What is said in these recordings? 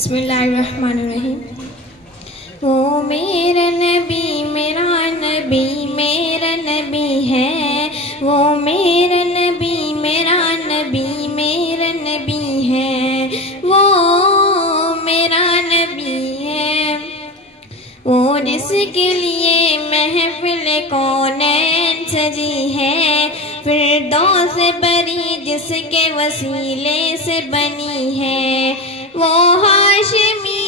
بسم اللہ الرحمن الرحیم۔ وہ میرا نبی میرا نبی ہے، وہ میرا نبی میرا نبی ہے، وہ میرا نبی ہے، وہ جس کے لیے محفل کونین سجی ہے، فردوس بری جس کے وسیلے سے بنی ہے، وہ ہاشمی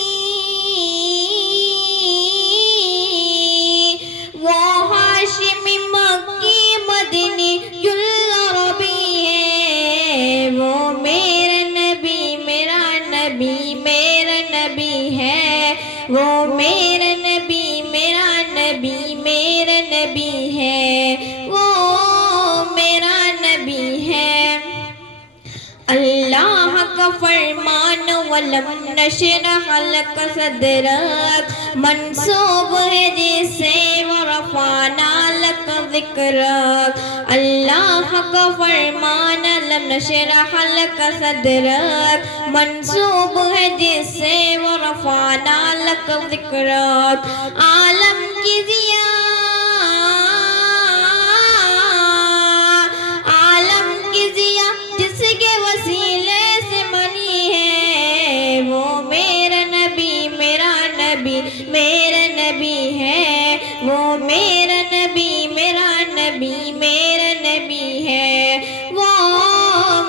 مکی مدنی العربی ہے، وہ میرا نبی میرا نبی ہے، وہ میرا نبی میرا نبی ہے، وہ میرا نبی ہے۔ اللہ کا فرمان وَلَمْ نَشْرَحْ لَكَ صَدْرَكَ منصوب ہے جسے وَرَفَعْنَا لَكَ ذِكْرَكَ، اللہ کا فرمان لَمْ نَشْرَحْ لَكَ صَدْرَكَ منصوب ہے جسے وَرَفَعْنَا لَكَ ذِكْرَكَ، عالم کی ضیاء جس کے وسیلے سے بنی ہے، وہ میرا نبی میرا نبی ہے، وہ میرا نبی میرا نبی ہے، وہ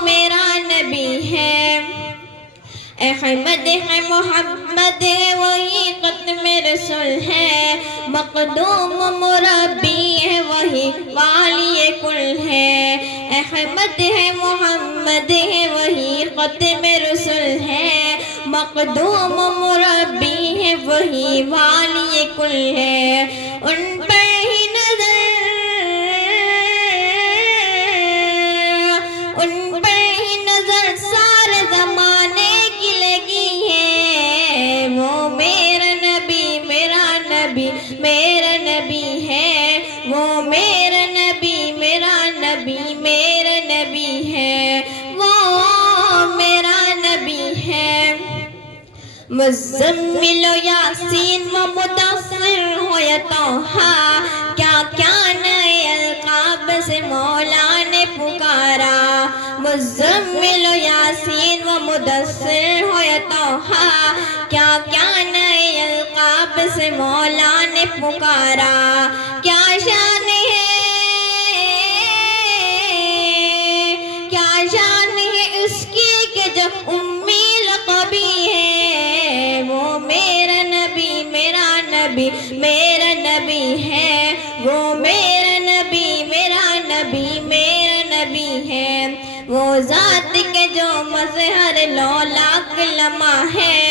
میرا نبی ہے۔ احمد ہے محمد ہے وہی ختم رسول ہے، مقدوم مربی ہے وہی والی کل ہے، احمد ہے محمد ہے وہی ختم رسول ہے، مقدوم مربی ہے وہی والی کل ہے، ان پر ہی نظر سارے زمانے کی لگی ہے، وہ میرا نبی میرا نبی ہے، وہ میرا نبی میرا نبی ہے، وہ میرا نبی ہے۔ مزمل و یاسین و مدثر ہو یا طٰہٰ، کیا کیا نئے القاب سے مولا نے پکارا، مزمل و یاسین و مدثر ہو یا طٰہٰ، کیا کیا نئے القاب سے مولا نے پکارا، کیا شان ہے اس کی کہ جو امی لقبی ہے، وہ میرا نبی میرا نبی ہے، وہ میرا نبی میرا نبی ہے، وہ ذات کے جو مظہر لولاک لمحہ ہے،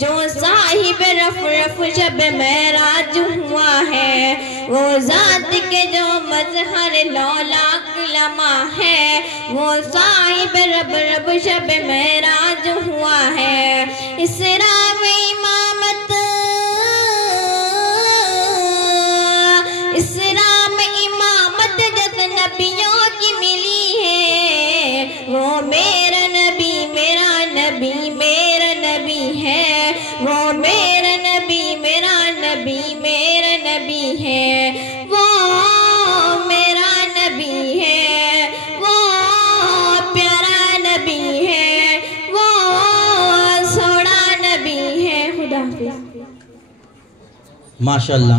جو صاحب رف شب معراج ہوا ہے، وہ ذات کے جو مظہر لولاک لمحہ ہے، وہ صاحب رب شب معراج ہوا ہے، اسراء میں امامت جس نبیوں کی ملی ہے، وہ میرا نبی میرا نبی ہے، وہ میرا نبی میرا نبی ہے، وہ میرا نبی ہے، وہ پیارا نبی ہے، وہ سوڑا نبی ہے۔ خدا حافظ۔ ماشاءاللہ۔